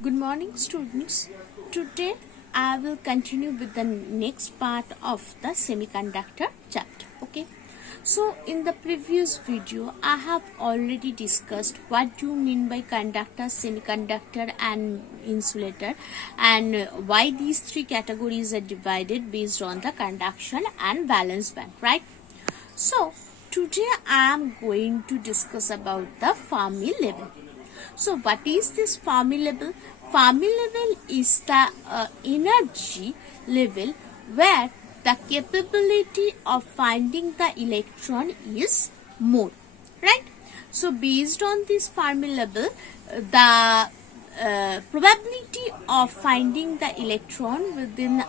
Good morning, students. Today I will continue with the next part of the semiconductor chapter. Okay. So in the previous video I have already discussed what do you mean by conductor, semiconductor and insulator, and why these three categories are divided based on the conduction and valence band, right? So today I am going to discuss about the Fermi level. So what is this Fermi level? Fermi level is the energy level where the capability of finding the electron is more, right? So based on this Fermi level, the probability of finding the electron within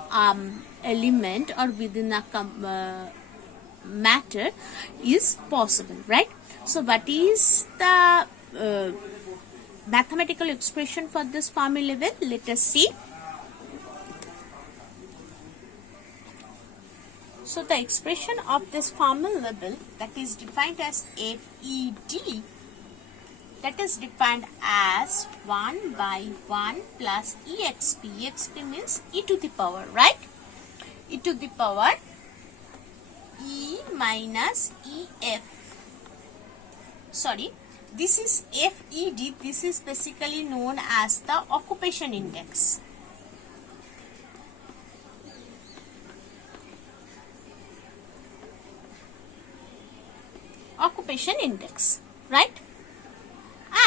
element or within a matter is possible, right? So what is the mathematical expression for this Fermi level? Let us see. So the expression of this Fermi level, that is defined as FED, that is defined as 1 by 1 plus EXP. EXP means e to the power, right? E to the power E minus EF. Sorry, this is FED. This is basically known as the occupation index. Occupation index, right?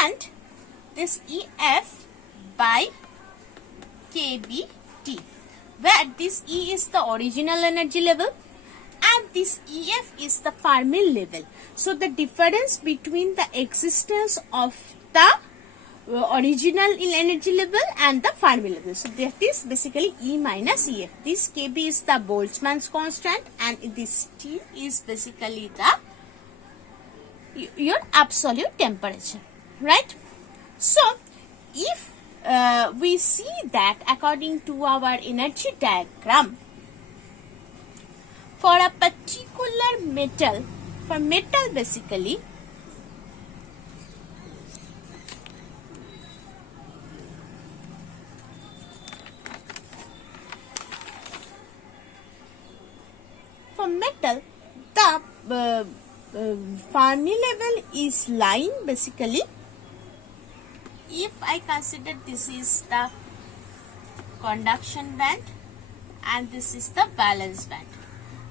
And this EF by kBT, where this E is the original energy level and this EF is the Fermi level. So the difference between the existence of the original energy level and the Fermi level. So that is basically E minus EF. This Kb is the Boltzmann's constant and this T is basically the your absolute temperature, right? So if we see that according to our energy diagram, for a particular metal, for metal basically, for metal, the Fermi level is lying basically, if I consider this is the conduction band and this is the valence band.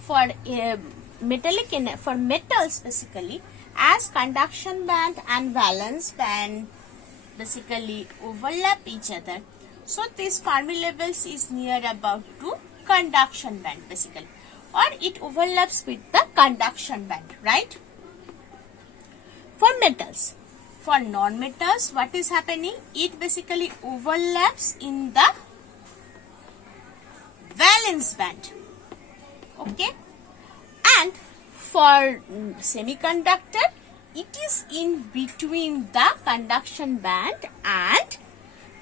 For for metals basically, as conduction band and valence band basically overlap each other, so this Fermi levels is near about to conduction band basically, or it overlaps with the conduction band, right? For metals. For non-metals, what is happening? It basically overlaps in the valence band. Okay, and for semiconductor, it is in between the conduction band and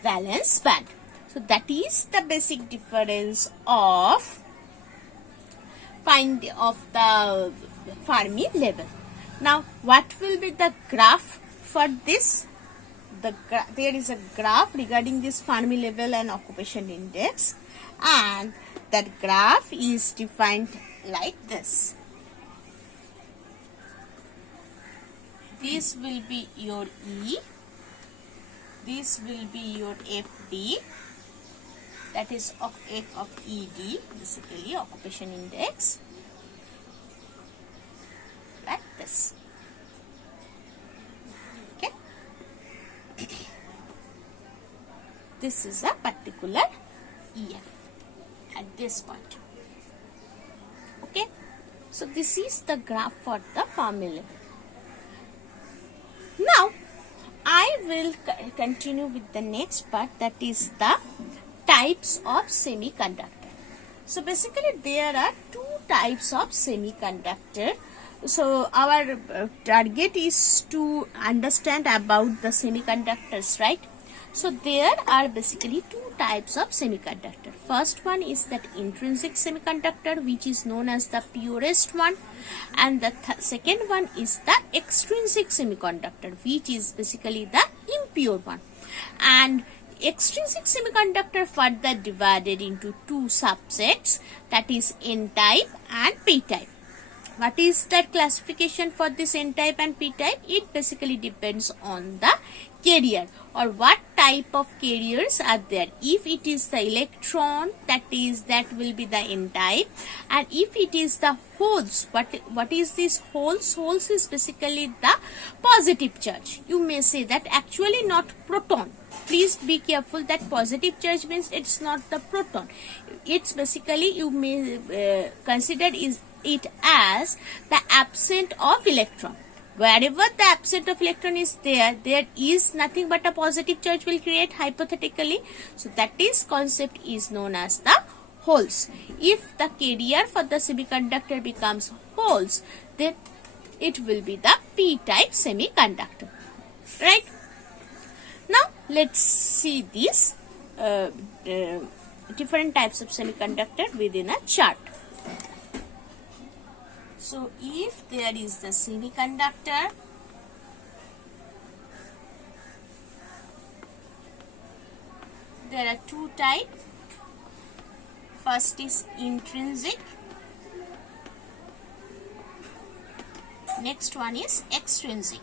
valence band. So that is the basic difference of the Fermi level. Now what will be the graph for this? There is a graph regarding this Fermi level and occupation index, and that graph is defined like this. This will be your E, this will be your FD, that is F of ED, basically occupation index, like this. Okay. This is a particular EF at this point. Okay, so this is the graph for the Fermi level. Now I will continue with the next part, that is the types of semiconductor. So basically there are two types of semiconductor. So our target is to understand about the semiconductors, right? So there are basically two types of semiconductor. First one is that intrinsic semiconductor, which is known as the purest one, and the second one is the extrinsic semiconductor, which is basically the impure one. And extrinsic semiconductor further divided into two subsets, that is N-type and P-type. What is that classification for this N-type and P-type? It basically depends on the carrier or what type of carriers are there. If it is the electron, that will be the N-type, and if it is the holes, what is this holes? Holes is basically the positive charge. You may say that actually not proton. Please be careful that positive charge means it's not the proton. It's basically, you may consider it as the absent of electron. Wherever the absent of electron is there is nothing but a positive charge will create hypothetically. So that is concept is known as the holes. If the carrier for the semiconductor becomes holes, then it will be the P-type semiconductor. Right? Now let's see these different types of semiconductor within a chart. So if there is the semiconductor, there are two types. First is intrinsic, next one is extrinsic.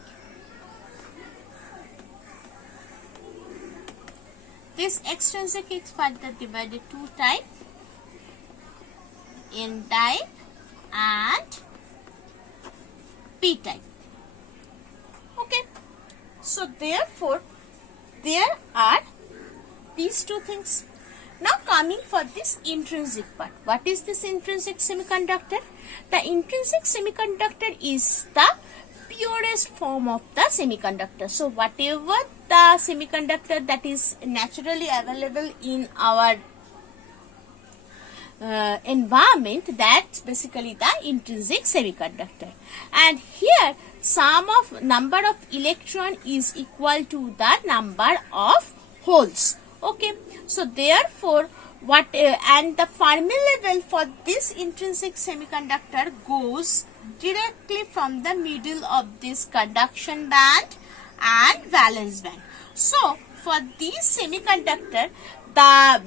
This extrinsic is further divided two types, N-type and P-type. Okay, so therefore there are these two things. Now coming for this intrinsic part. What is this intrinsic semiconductor? The intrinsic semiconductor is the purest form of the semiconductor. So whatever the semiconductor that is naturally available in our environment, that's basically the intrinsic semiconductor. And here number of electron is equal to the number of holes. Okay, so therefore and the Fermi level for this intrinsic semiconductor goes directly from the middle of this conduction band and valence band. So for this semiconductor, the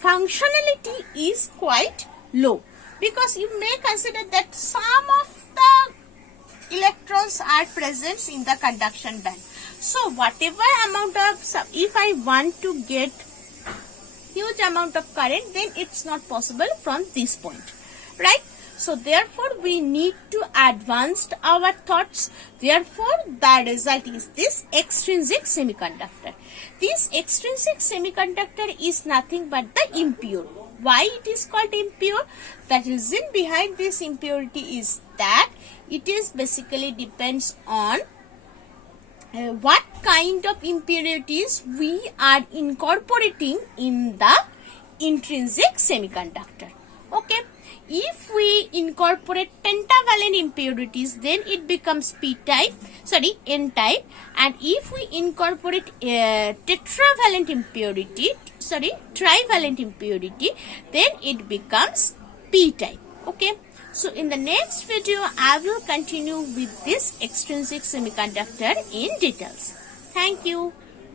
functionality is quite low, because you may consider that some of the electrons are present in the conduction band. So whatever amount of, if I want to get huge amount of current, then it's not possible from this point, right? So therefore we need to advance our thoughts. Therefore the result is this extrinsic semiconductor. This extrinsic semiconductor is nothing but the impure. Why it is called impure? The reason behind this impurity is that it is basically depends on what kind of impurities we are incorporating in the intrinsic semiconductor. Okay, if we incorporate pentavalent impurities, then it becomes N-type, and if we incorporate trivalent impurity, then it becomes P-type. Okay, so in the next video I will continue with this extrinsic semiconductor in details. Thank you.